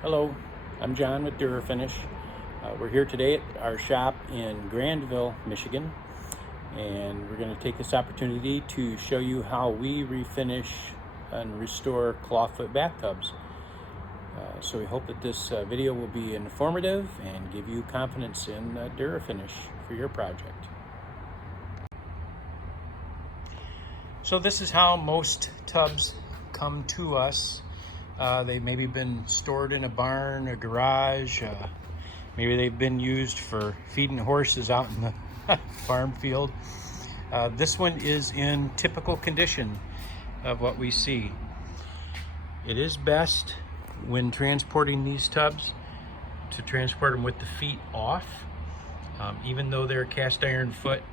Hello, I'm John with DuraFinish. We're here today at our shop in Grandville, Michigan, and we're going to take this opportunity to show you how we refinish and restore clawfoot bathtubs. So we hope that this video will be informative and give you confidence in DuraFinish for your project. So this is how most tubs come to us. They've maybe been stored in a barn, a garage, maybe they've been used for feeding horses out in the farm field. This one is in typical condition of what we see. It is best when transporting these tubs to transport them with the feet off. Even though they're cast iron foot,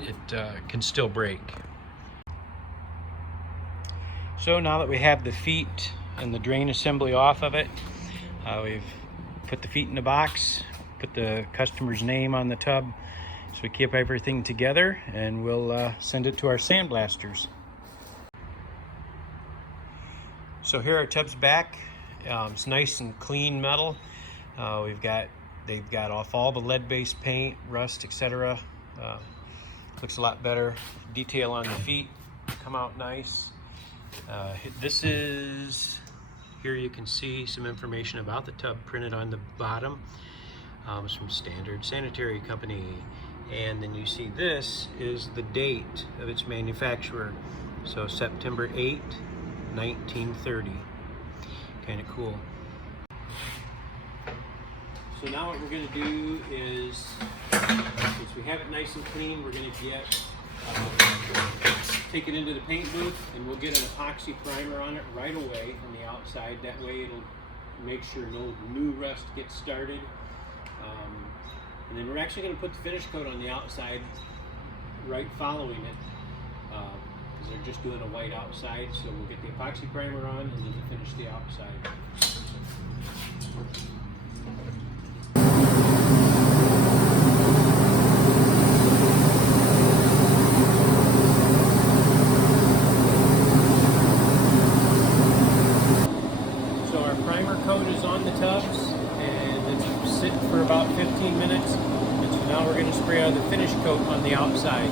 it can still break. So now that we have the feet and the drain assembly off of it, we've put the feet in the box, put the customer's name on the tub, so we keep everything together, and we'll send it to our sandblasters. So here our tub's back. It's nice and clean metal. They've got off all the lead-based paint, rust, etc. Looks a lot better. Detail on the feet come out nice. Here you can see some information about the tub printed on the bottom. It's from Standard Sanitary Company. And then you see this is the date of its manufacturer. So September 8, 1930. Kind of cool. So now what we're going to do is, since we have it nice and clean, we're going to take it into the paint booth, and we'll get an epoxy primer on it right away on the outside. That way it'll make sure no new rust gets started. And then we're actually going to put the finish coat on the outside right following it, because they're just doing a white outside. So we'll get the epoxy primer on and then finish the outside. Coat is on the tubs, and it's sitting for about 15 minutes, and so now we're going to spray out the finish coat on the outside.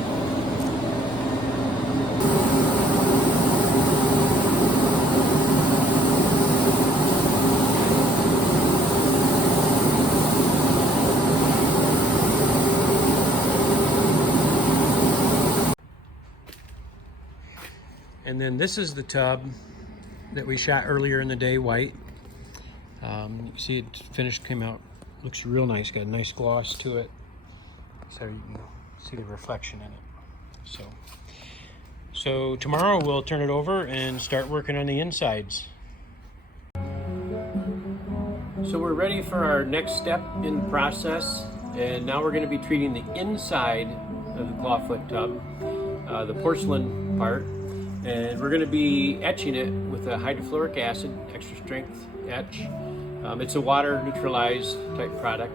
And then this is the tub that we shot earlier in the day, white. You can see it finished, came out, looks real nice, got a nice gloss to it, so you can see the reflection in it. So tomorrow we'll turn it over and start working on the insides. So we're ready for our next step in the process, and now we're going to be treating the inside of the clawfoot tub, the porcelain part, and we're going to be etching it with a hydrofluoric acid, extra strength etch. It's a water neutralized type product,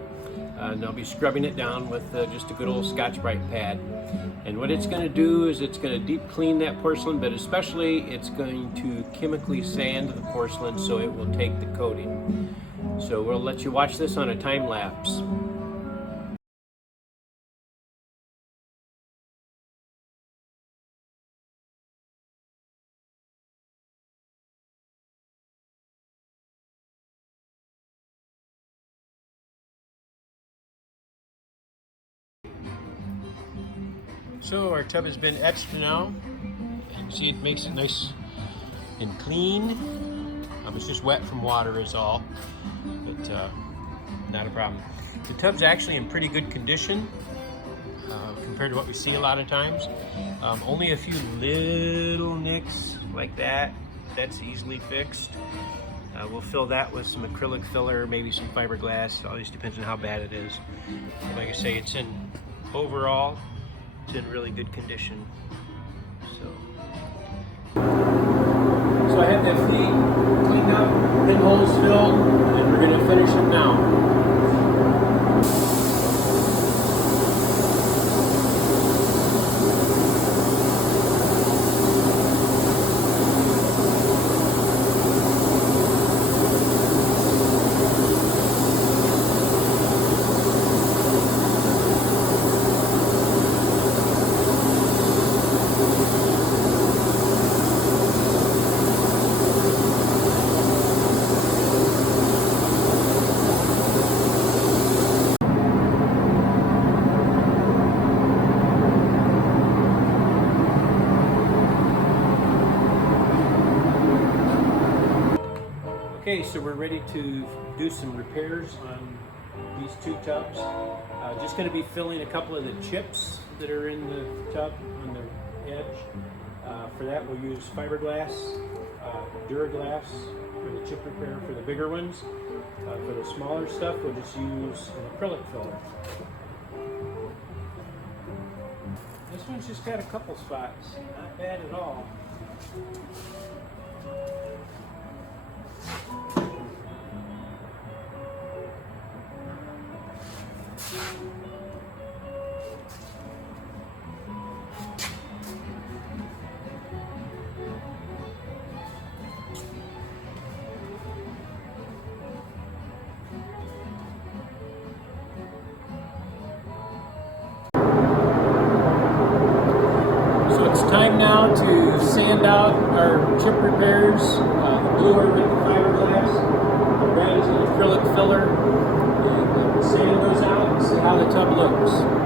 and I'll be scrubbing it down with just a good old Scotch-Brite pad. And what it's going to do is it's going to deep clean that porcelain, but especially it's going to chemically sand the porcelain so it will take the coating. So we'll let you watch this on a time lapse. So our tub has been etched now. You can see it makes it nice and clean. It's just wet from water is all, but not a problem. The tub's actually in pretty good condition compared to what we see a lot of times. Only a few little nicks like that. That's easily fixed. We'll fill that with some acrylic filler, maybe some fiberglass. It always depends on how bad it is. Like I say, it's in overall. It's in really good condition. So I have that feet cleaned up, pinholes filled, and we're going to finish them now. Okay, so we're ready to do some repairs on these two tubs. Just going to be filling a couple of the chips that are in the tub on the edge. For that we'll use fiberglass, DuraGlass for the chip repair for the bigger ones. For the smaller stuff we'll just use an acrylic filler. This one's just got a couple spots, not bad at all. Time now to sand out our chip repairs. The blue are with the fiberglass, the red is an acrylic filler, and sand those out and see how the tub looks.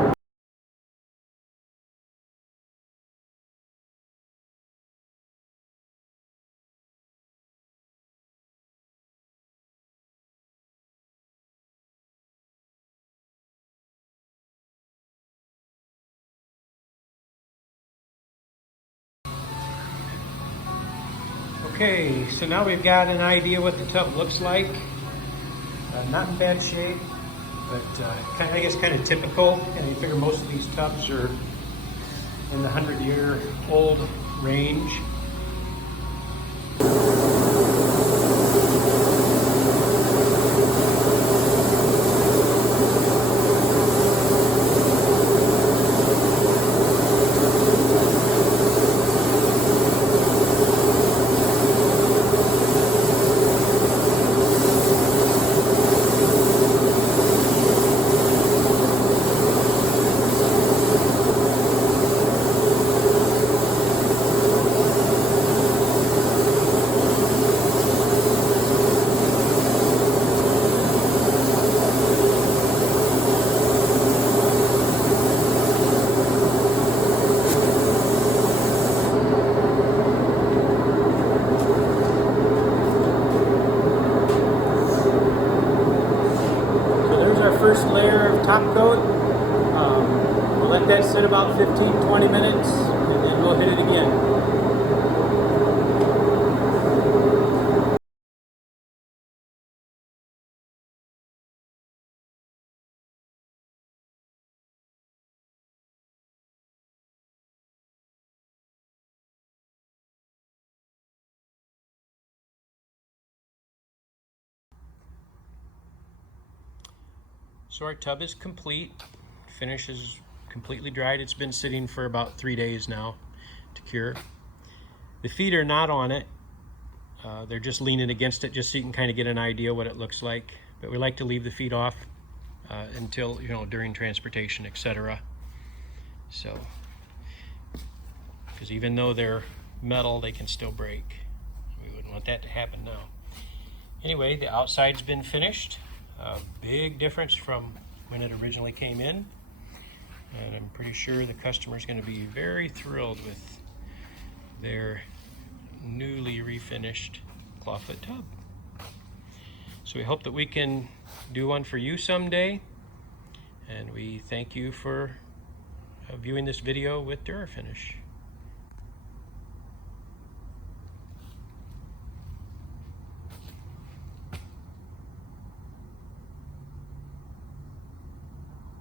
Okay, so now we've got an idea what the tub looks like. Not in bad shape, but I guess kind of typical. And you figure most of these tubs are in the 100-year-old range. First layer of top coat. We'll let that sit about 15-20 minutes and then we'll hit it again. So our tub is complete. Finish is completely dried. It's been sitting for about 3 days now to cure. The feet are not on it. They're just leaning against it just so you can kind of get an idea what it looks like. But we like to leave the feet off until, during transportation, etc. So, because even though they're metal, they can still break. We wouldn't want that to happen now. Anyway, the outside's been finished. A big difference from when it originally came in, and I'm pretty sure the customer's going to be very thrilled with their newly refinished Clawfoot tub. So we hope that we can do one for you someday, and we thank you for viewing this video with DuraFinish.